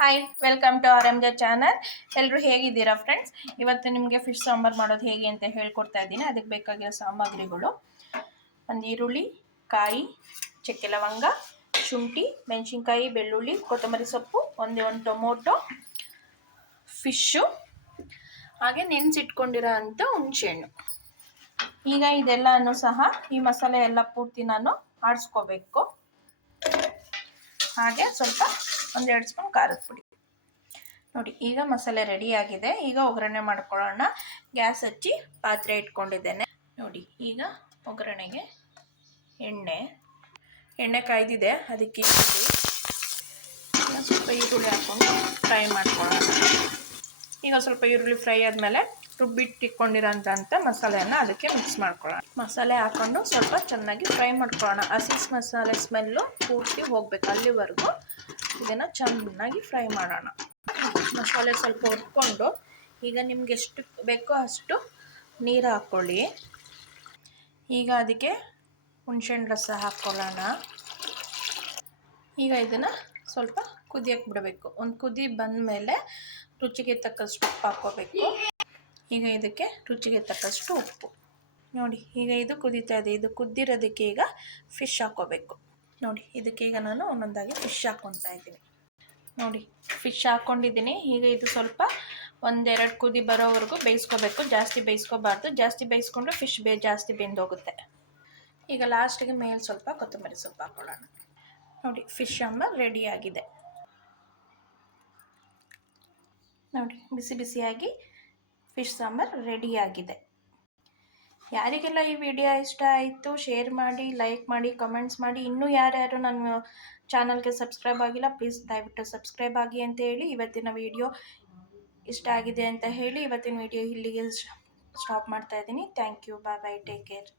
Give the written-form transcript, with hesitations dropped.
Hi welcome to R M J channel. ಎಲ್ಲರೂ ಹೇಗಿದ್ದೀರಾ friends? ಇವತ್ತು ನಿಮಗೆ ಫಿಶ್ ಸಾಂಬಾರು ಮಾಡೋದು ಹೇಗೆ ಅಂತ ಹೇಳ್ಕೊಡ್ತಾ ಇದ್ದೀನಿ. ಅದಕ್ಕೆ ಬೇಕಾಗಿರೋ ಸಾಮಗ್ರಿಗಳು: ಒಂದು ಈರುಳ್ಳಿ, ಕಾಯಿ, ಚಕ್ಕೆ ಲವಂಗ, ಶುಂಠಿ, ಮೆಣಸಿನ್ಕಾಯಿ, ಬೆಳ್ಳುಳ್ಳಿ, ಕೊತ್ತಂಬರಿ ಸೊಪ್ಪು, ಒಂದು ಟೊಮೊಟೊ, ಫಿಶ್ಶು, ಹಾಗೆ ನೆನೆಸಿಟ್ಕೊಂಡಿರೋ ಅಂಥ ಹುಣಸೆಹಣ್ಣು. ಈಗ ಇದೆಲ್ಲನೂ ಸಹ ಈ ಮಸಾಲೆ ಎಲ್ಲ ಪೂರ್ತಿ ನಾನು ಆಡಿಸ್ಕೋಬೇಕು. ಹಾಗೆ ಸ್ವಲ್ಪ 1-2 ಸ್ಪೂನ್ ಖಾರದ ಪುಡಿ. ನೋಡಿ, ಈಗ ಮಸಾಲೆ ರೆಡಿ ಆಗಿದೆ. ಈಗ ಒಗ್ಗರಣೆ ಮಾಡ್ಕೊಳ್ಳೋಣ. ಗ್ಯಾಸ್ ಹಚ್ಚಿ ಪಾತ್ರೆ ಇಟ್ಕೊಂಡಿದ್ದೇನೆ. ನೋಡಿ, ಈಗ ಒಗ್ಗರಣೆಗೆ ಎಣ್ಣೆ ಕಾಯ್ದಿದೆ. ಅದಕ್ಕೆ ಸ್ವಲ್ಪ ಈರುಳ್ಳಿ ಹಾಕ್ಕೊಂಡು ಫ್ರೈ ಮಾಡ್ಕೊಳ್ಳೋಣ. ಈಗ ಸ್ವಲ್ಪ ಈರುಳ್ಳಿ ಫ್ರೈ ಆದಮೇಲೆ ರುಬ್ಬಿಟ್ಟಿಟ್ಕೊಂಡಿರೋಂಥ ಮಸಾಲೆಯನ್ನು ಅದಕ್ಕೆ ಮಿಕ್ಸ್ ಮಾಡ್ಕೊಳ್ಳೋಣ. ಮಸಾಲೆ ಹಾಕ್ಕೊಂಡು ಸ್ವಲ್ಪ ಚೆನ್ನಾಗಿ ಫ್ರೈ ಮಾಡ್ಕೊಳ್ಳೋಣ. ಹಸಿ ಮಸಾಲೆ ಸ್ಮೆಲ್ಲು ಪೂರ್ತಿ ಹೋಗಬೇಕು. ಅಲ್ಲಿವರೆಗೂ ಇದನ್ನು ಚೆನ್ನಾಗಿ ಫ್ರೈ ಮಾಡೋಣ. ಮಸಾಲೆ ಸ್ವಲ್ಪ ಹುರ್ಕೊಂಡು ಈಗ ನಿಮ್ಗೆ ಎಷ್ಟು ಬೇಕೋ ಅಷ್ಟು ನೀರು ಹಾಕ್ಕೊಳ್ಳಿ. ಈಗ ಅದಕ್ಕೆ ಹುಣಸೆಹಣ್ಣು ರಸ ಹಾಕ್ಕೊಳ್ಳೋಣ. ಈಗ ಇದನ್ನು ಸ್ವಲ್ಪ ಕುದಿಯಕ್ಕೆ ಬಿಡಬೇಕು. ಒಂದು ಕುದಿ ಬಂದ ಮೇಲೆ ರುಚಿಗೆ ತಕ್ಕಷ್ಟು ಉಪ್ಪು ಹಾಕ್ಕೋಬೇಕು. ಈಗ ಇದಕ್ಕೆ ರುಚಿಗೆ ತಕ್ಕಷ್ಟು ಉಪ್ಪು. ನೋಡಿ, ಈಗ ಇದು ಕುದೀತಾ ಇದೆ. ಇದು ಕುದ್ದಿರೋದಕ್ಕೆ ಈಗ ಫಿಶ್ ಹಾಕ್ಕೋಬೇಕು. ನೋಡಿ, ಇದಕ್ಕೆ ಈಗ ನಾನು ಒಂದೊಂದಾಗಿ ಫಿಶ್ ಹಾಕ್ಕೊತಾ ಇದ್ದೀನಿ. ನೋಡಿ, ಫಿಶ್ ಹಾಕ್ಕೊಂಡಿದ್ದೀನಿ. ಈಗ ಇದು ಸ್ವಲ್ಪ 1-2 ಕುದಿ ಬರೋವರೆಗೂ ಬೇಯಿಸ್ಕೋಬೇಕು. ಜಾಸ್ತಿ ಬೇಯಿಸ್ಕೋಬಾರ್ದು. ಜಾಸ್ತಿ ಬೇಯಿಸ್ಕೊಂಡ್ರೆ ಫಿಶ್ ಜಾಸ್ತಿ ಬೆಂದೋಗುತ್ತೆ. ಈಗ ಲಾಸ್ಟಿಗೆ ಮೇಲೆ ಸ್ವಲ್ಪ ಕೊತ್ತಂಬರಿ ಸೊಪ್ಪು ಹಾಕ್ಕೊಳ್ಳೋಣ. ನೋಡಿ, ಫಿಶ್ ಸಾಂಬಾರು ರೆಡಿಯಾಗಿದೆ. ನೋಡಿ, ಬಿಸಿ ಬಿಸಿಯಾಗಿ ಫಿಶ್ ಸಾಂಬಾರು ರೆಡಿಯಾಗಿದೆ. ಯಾರಿಗೆಲ್ಲ ಈ ವಿಡಿಯೋ ಇಷ್ಟ ಆಯಿತು ಶೇರ್ ಮಾಡಿ, ಲೈಕ್ ಮಾಡಿ, ಕಮೆಂಟ್ಸ್ ಮಾಡಿ. ಇನ್ನೂ ಯಾರ್ಯಾರು ನನ್ನ ಚಾನಲ್ಗೆ ಸಬ್ಸ್ಕ್ರೈಬ್ ಆಗಿಲ್ಲ ಪ್ಲೀಸ್ ದಯವಿಟ್ಟು ಸಬ್ಸ್ಕ್ರೈಬ್ ಆಗಿ ಅಂತ ಹೇಳಿ. ಇವತ್ತಿನ ವಿಡಿಯೋ ಇಷ್ಟ ಆಗಿದೆ ಅಂತ ಹೇಳಿ ಇವತ್ತಿನ ವಿಡಿಯೋ ಇಲ್ಲಿಗೆ ಸ್ಟಾಪ್ ಮಾಡ್ತಾ ಇದ್ದೀನಿ. Thank you. Bye bye. Take care.